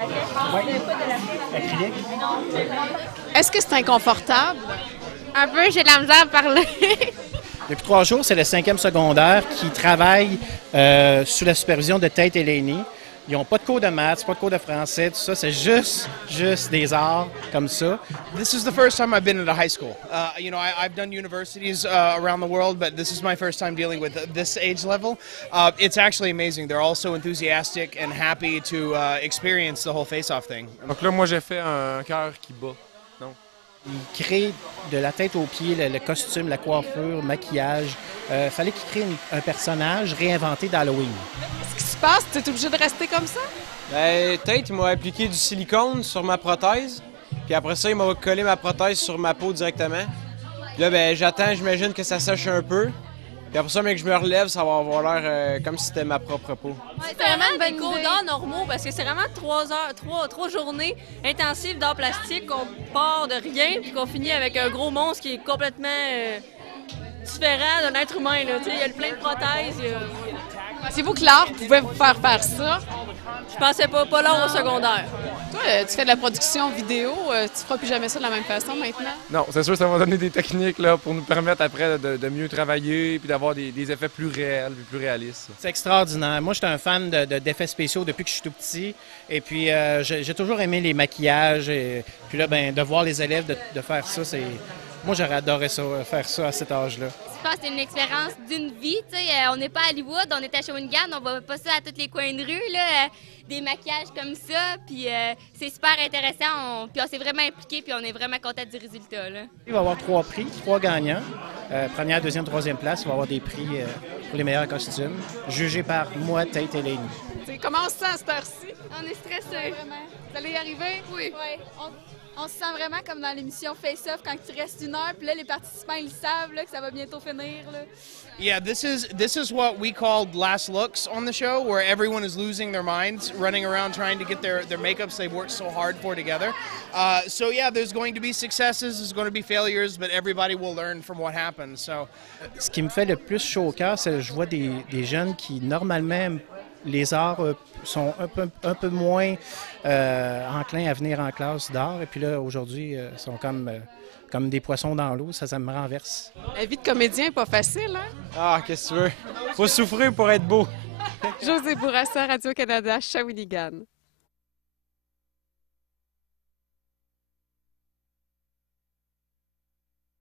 Oui, acrylique. Est-ce que c'est inconfortable? Un peu, j'ai de la misère à parler. Depuis 3 jours, c'est le 5e secondaire qui travaille sous la supervision de Tate et Laney. Ils n'ont pas de cours de maths, pas de cours de français, tout ça. C'est juste des arts comme ça. This is the first time I've been at a high school. I've done universities around the world, but this is my first time dealing with this age level. It's actually amazing. They're all so enthusiastic and happy to experience the whole face-off thing. Donc là, moi, j'ai fait un cœur qui bat. Donc, Ils créent de la tête aux pieds le costume, la coiffure, le maquillage. Fallait qu'ils créent un personnage réinventé d'Halloween. Qu'est-ce qui se passe? Tu es obligé de rester comme ça? Ben, Tate, il m'a appliqué du silicone sur ma prothèse. Puis après ça, il m'a collé ma prothèse sur ma peau directement. Puis là, ben, j'attends, j'imagine que ça sèche un peu. Puis après ça, mais que je me relève, ça va avoir l'air comme si c'était ma propre peau. C'est vraiment des cours d'art normaux parce que c'est vraiment 3 journées intensives d'art plastique qu'on part de rien puis qu'on finit avec un gros monstre qui est complètement différent d'un être humain. Là. Il y a plein de prothèses. Pensez-vous que l'art pouvait vous faire ça? Je pensais pas long au secondaire. Toi, tu fais de la production vidéo, tu feras plus jamais ça de la même façon maintenant? non, c'est sûr que ça va donner des techniques là, pour nous permettre après de mieux travailler puis d'avoir des effets plus réels, plus réalistes. C'est extraordinaire. Moi, j'étais un fan d'effets spéciaux depuis que je suis tout petit. Et puis, j'ai toujours aimé les maquillages. Et puis là, ben, de voir les élèves de faire ça, c'est... Moi, j'aurais adoré ça, faire ça à cet âge-là. Je pense que c'est une expérience d'une vie. On n'est pas à Hollywood, on est à Shawinigan, on voit pas ça à tous les coins de rue, là, des maquillages comme ça. Puis c'est super intéressant. Puis on s'est vraiment impliqué, puis on est vraiment content du résultat. Là. Il va y avoir 3 prix, 3 gagnants. Première, deuxième, troisième place. Il va y avoir des prix pour les meilleurs costumes, jugés par moi, Tate et Laney. Comment on se sent à cette heure-ci? On est stressé. Vous allez y arriver? Oui. On se sent vraiment comme dans l'émission Face Off quand tu restes 1 heure, puis là, les participants, ils savent là, que ça va bientôt finir. Là. Yeah, this is what we called last looks on the show, where everyone is losing their minds, running around trying to get their makeups they've worked so hard for together. So yeah, there's going to be successes, there's going to be failures, but everybody will learn from what happened. So. Ce qui me fait le plus chaud au cœur, c'est que je vois des jeunes qui, normalement, les arts sont un peu moins enclins à venir en classe d'art. Et puis là, aujourd'hui, sont comme des poissons dans l'eau. Ça me renverse. La vie de comédien n'est pas facile, hein? Ah, qu'est-ce que tu veux? Faut souffrir pour être beau. José Bourassa, Radio-Canada, Shawinigan.